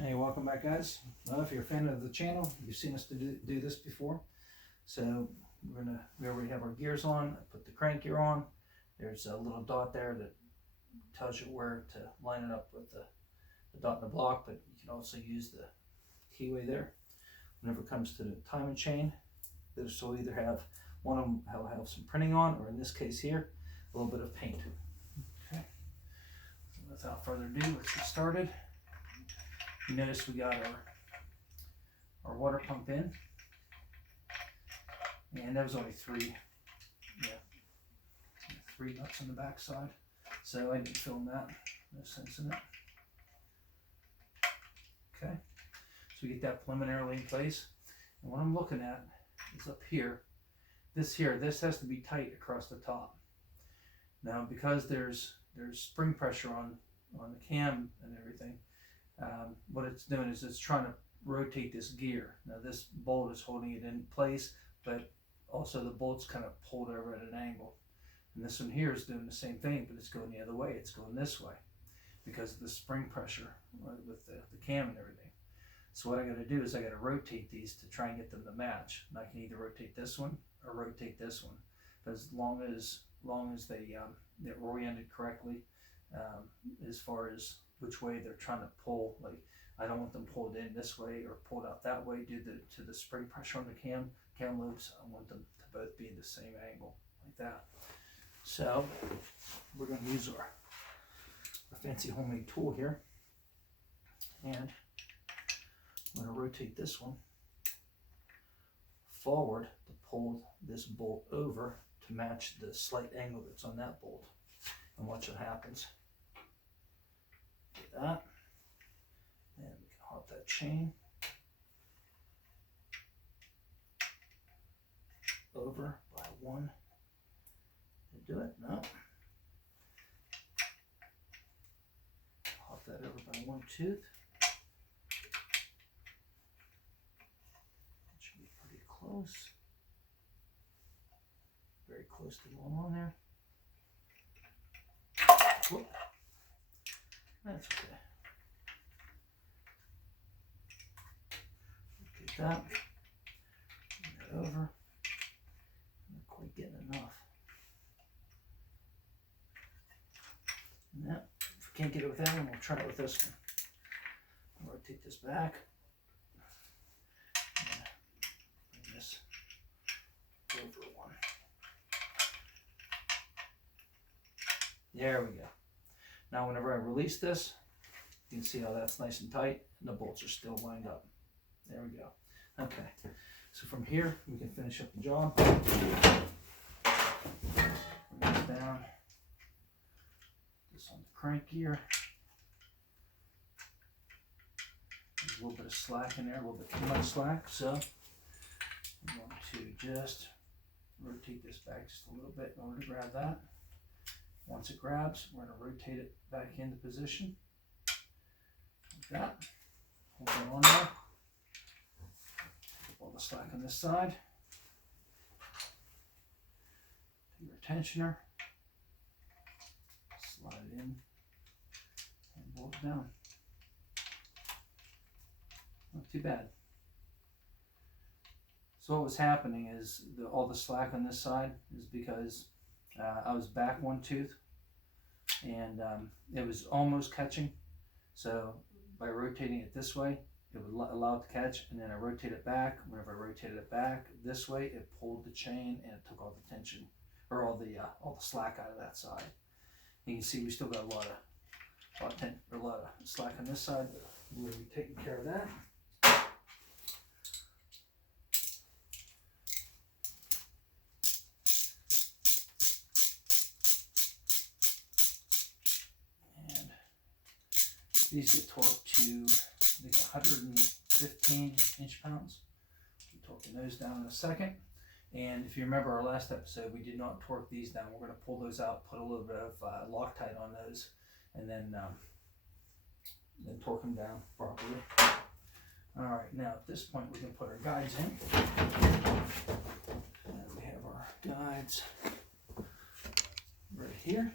Hey, welcome back, guys. Well, if you're a fan of the channel, you've seen us do this before. So we already have our gears on. I put the crank gear on. There's a little dot there that tells you where to line it up with the dot in the block, but you can also use the keyway there. Whenever it comes to the timing chain, this will either have one of them have some printing on, or in this case here, a little bit of paint. Okay. So without further ado, let's get started. You notice we got our water pump in, and there was only three nuts on the back side, so I didn't film that. No sense in it. Okay, so we get that preliminarily in place, and what I'm looking at is up here. This has to be tight across the top. Now, because there's spring pressure on the cam and everything. What it's doing is it's trying to rotate this gear. Now this bolt is holding it in place, but also the bolt's kind of pulled over at an angle. And this one here is doing the same thing, but it's going the other way. It's going this way because of the spring pressure with the cam and everything. So what I got to do is I got to rotate these to try and get them to match. And I can either rotate this one or rotate this one. But as long as they're oriented correctly, as far as which way they're trying to pull, like I don't want them pulled in this way or pulled out that way due to the spring pressure on the cam loops. I want them to both be in the same angle, like that. So we're going to use our fancy homemade tool here, and I'm going to rotate this one forward to pull this bolt over to match the slight angle that's on that bolt, and watch what happens. That, and we can hop that chain over by one. Do it? No. Hop that over by one tooth. That should be pretty close. Very close to going on there. Whoop. That's okay. Get that. Bring that over. Not quite getting enough. And that, if we can't get it with that one, we'll try it with this one. I'll rotate this back. And bring this over one. There we go. Now whenever I release this, you can see how that's nice and tight and the bolts are still lined up. There we go. Okay, so from here we can finish up the job. Bring this down. This on the crank gear. There's a little bit of slack in there, a little bit too much slack, so I'm going to just rotate this back just a little bit in order to grab that. Once it grabs, we're going to rotate it back into position, like that. Hold that on there. All the slack on this side. Take your tensioner, slide it in, and bolt it down. Not too bad. So what was happening is all the slack on this side is because I was back one tooth, and it was almost catching. So by rotating it this way, it would allow it to catch, and then I rotate it back. Whenever I rotated it back this way, it pulled the chain and it took all the tension, or all the slack out of that side. And you can see we still got a lot of slack on this side, but we're going to be taking care of that. These get torqued to, I think, 115 inch-pounds. We'll torque those down in a second. And if you remember our last episode, we did not torque these down. We're going to pull those out, put a little bit of Loctite on those, and then torque them down properly. All right, now at this point we can put our guides in. And we have our guides right here.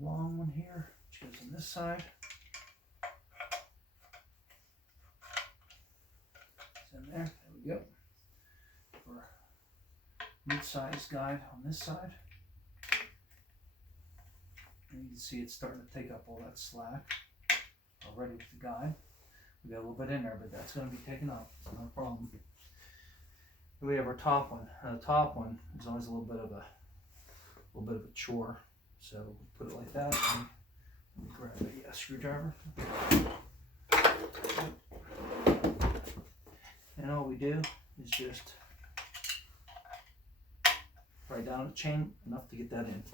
Long one here. here, which goes on this side. It's in there. There we go. For mid-size guide on this side. And you can see it's starting to take up all that slack already with the guide. We got a little bit in there, but that's going to be taken up. It's no problem. Then we have our top one. And the top one is always a little bit of a chore. So we'll put it like that. And let me grab a screwdriver. And all we do is just right down the chain enough to get that in.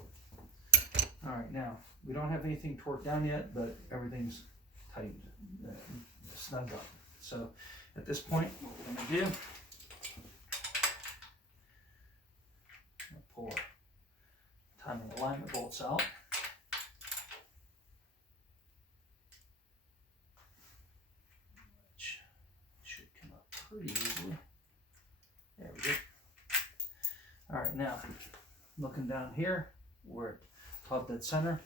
All right, now we don't have anything torqued down yet, but everything's tight, snugged up. So at this point, what we're going to do, pull our timing alignment bolts out. Which should come up pretty easily. There we go. All right, now looking down here, we're at dead center.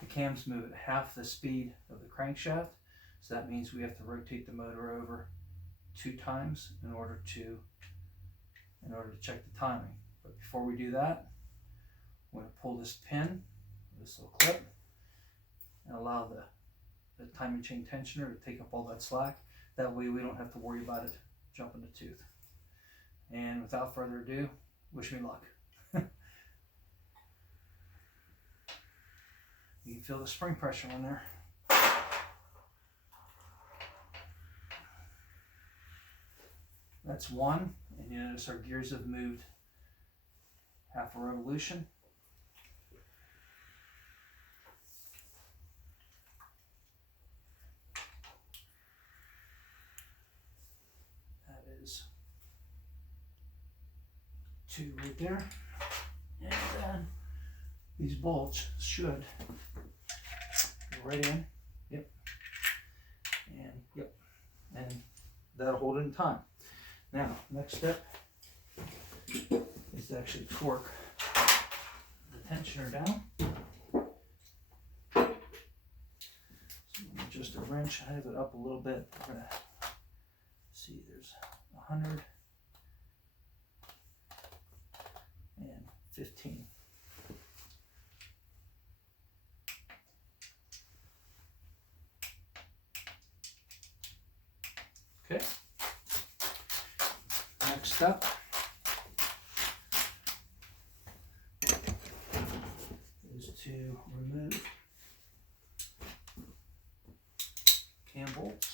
The cams move at half the speed of the crankshaft, so that means we have to rotate the motor over 2 times in order to check the timing. But before we do that, we're going to pull this pin, this little clip, and allow the timing chain tensioner to take up all that slack. That way we don't have to worry about it jumping the tooth. And without further ado, wish me luck. You can feel the spring pressure in there. That's one, and you notice our gears have moved half a revolution. That is 2 right there. And then these bolts should go right in. Yep. And yep. And that'll hold it in time. Now, next step is to actually torque the tensioner down. So just a wrench, I have it up a little bit. We're gonna see there's 115. Okay. Next up is to remove cam bolts.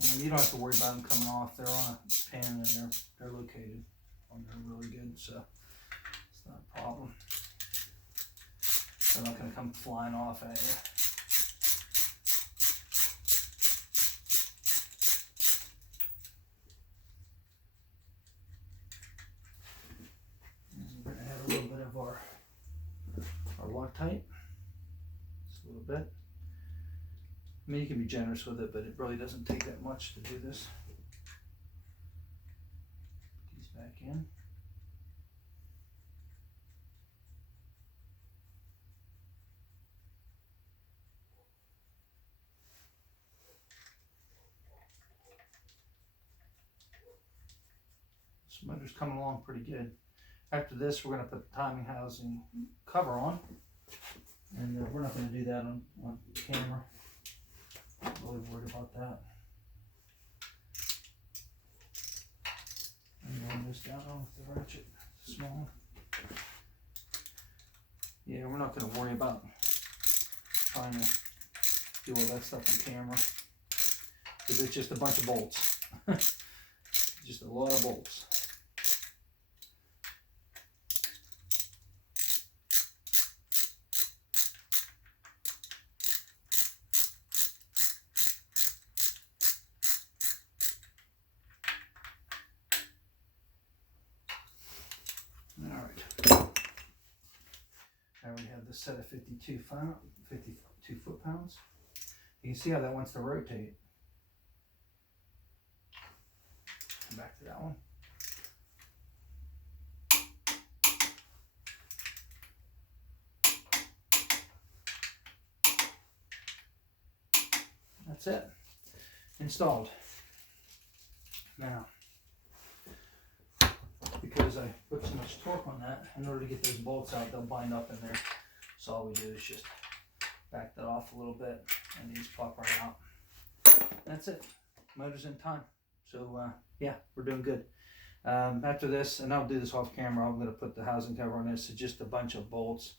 And you don't have to worry about them coming off. They're on a pin and they're located on there really good, so it's not a problem. They're not going to come flying off at you. And we're going to add a little bit of our Loctite, just a little bit. I mean, you can be generous with it, but it really doesn't take that much to do this. Put these back in. This motor's coming along pretty good. After this, we're going to put the timing housing cover on, and we're not going to do that on camera. Not really worried about that. I'm going this down with the ratchet, small. Yeah, we're not going to worry about trying to do all that stuff on camera, because it's just a bunch of bolts. Just a lot of bolts. Now we have this set of 52 foot-pounds. You can see how that wants to rotate. Come back to that one. that's it. Installed. Now, because I put so much torque on that, in order to get those bolts out, they'll bind up in there. So all we do is just back that off a little bit, and these pop right out. That's it. Motor's in time. So yeah, we're doing good. After this, and I'll do this off camera, I'm going to put the housing cover on this. It's just a bunch of bolts.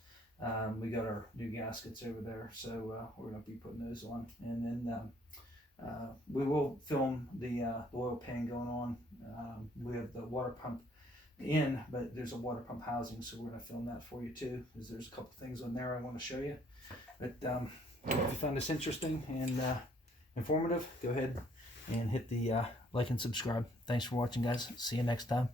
We got our new gaskets over there, so we're going to be putting those on. And then we will film the oil pan going on. We have the water pump in, but there's a water pump housing, so we're going to film that for you too, because there's a couple things on there I want to show you. But if you found this interesting and informative, go ahead and hit the like and subscribe. Thanks for watching, guys. See you next time.